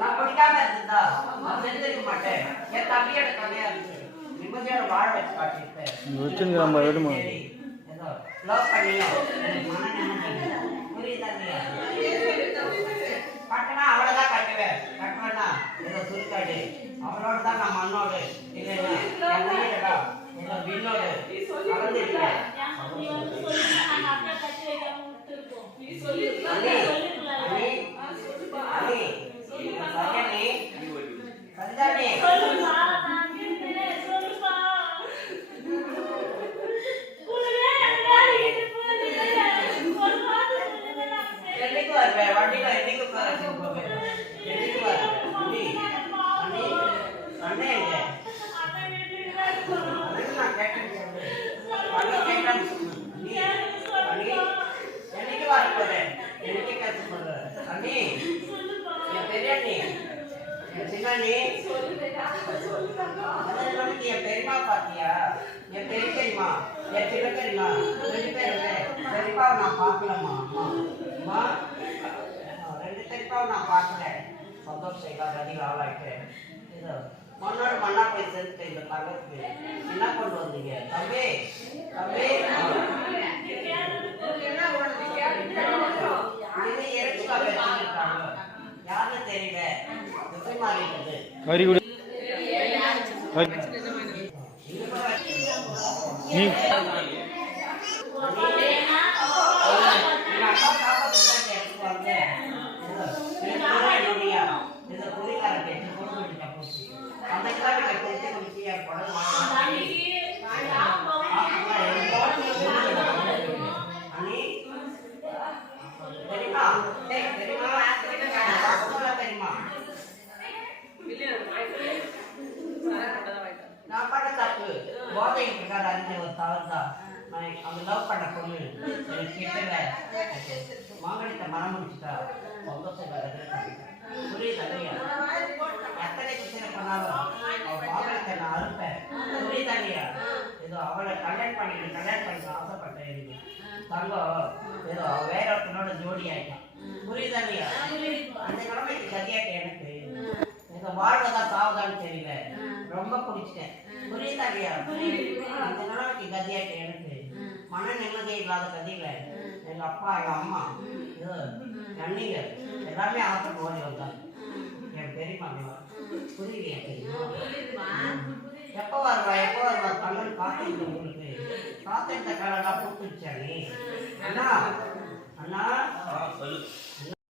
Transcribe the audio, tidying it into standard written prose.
நான் குடிக்காம இருந்தா நான் செஞ்சிருக்க மாட்டேன். என் தம்பியோட கதையா இருக்கு. நிம்மதியோட வாழ வச்சு காட்டியிருக்கேன். நம்ம வேணுமா ஏதோ லவ் பண்ணியும் மன நிம்மதி புரியுதா? கட்டினா அவளைதான் கட்டுவேன். கட்டுவேன்னா ஏதோ சுருக்காடு அவளோட தான் நான் மண்ணோடு இல்லைன்னா ஏதோ விண்ணோடு கலந்துருக்கேன். என்னைக்கு வருவேன்? வண்டியில என்னைக்கு போவேன்? என்னைக்கு வருவேன்? அண்ணே நான் கேட்டேன். என்னைக்கு வர போறேன்? என்னைக்கு பேச போறேன்? அண்ணி என் பெரிய அண்ணி என் சின்ன அண்ணி என் பெரியமா பாத்தியா? என் பெரிய பெரியமா என் சின்ன பெரியமா 2 பேர் பெரியப்பாவை நான் பார்க்கலம்மா. அம்மா 2 பெரியப்பாவை நான் பார்க்கல. சந்தோஷம் இல்லாத அதிக ஆளாயிட்டேன். இதோ மண்ணோட மண்ணா போய் சேர்த்து இந்த தகவலுக்கு என்ன கொண்டு வந்தீங்க? தம்பி தம்பி யாருன்னு தெரியல. எப்படி மாறிட்டது? நான் பண்ண தப்பு போதை பிரகாரம் அறிஞ்ச ஒரு தவறு தான். நான் அவங்க லவ் பண்ண பொண்ணு எனக்கு கிட்டல மாங்கடித்த மரம் முடிச்சுட்டா சந்தோஷம் புரியுது இல்லையா? எத்தனை பிரச்சனை பண்ணாலும் அவள் மாங்கடித்த நான் அறுப்பேன். புரியுதா இல்லையா? ஏதோ அவளை கல்யாணம் பண்ணி ஆசைப்பட்டேன். தங்கம் ஏதோ வேற ஒருத்தனோட ஜோடி ஆயிட்டான். புரியுதா இல்லையா? அந்த நிலைமைக்கு கதியாட்ட எனக்கு ஏதோ வாழ்வதா சாவதான்னு தெரியல. ரொம்ப பிடிச்சிட்டேன். புரியுதா இல்லையா? அந்த நிலைமைக்கு கதியாட்ட எனக்கு மன நிம்மதியே இல்லாத கதியில எங்க அப்பா எங்க அம்மா அண்ணிங்க எல்லாமே ஆசை ஓடி வந்தாங்க. என் பெரியமா புரியலையா? தெரியுமா? எப்போ வருவா தங்கன்னு காத்திருந்த உங்களுக்கு காத்திருந்த காலெல்லாம் பூத்துச்சா? நீ அண்ணா அண்ணா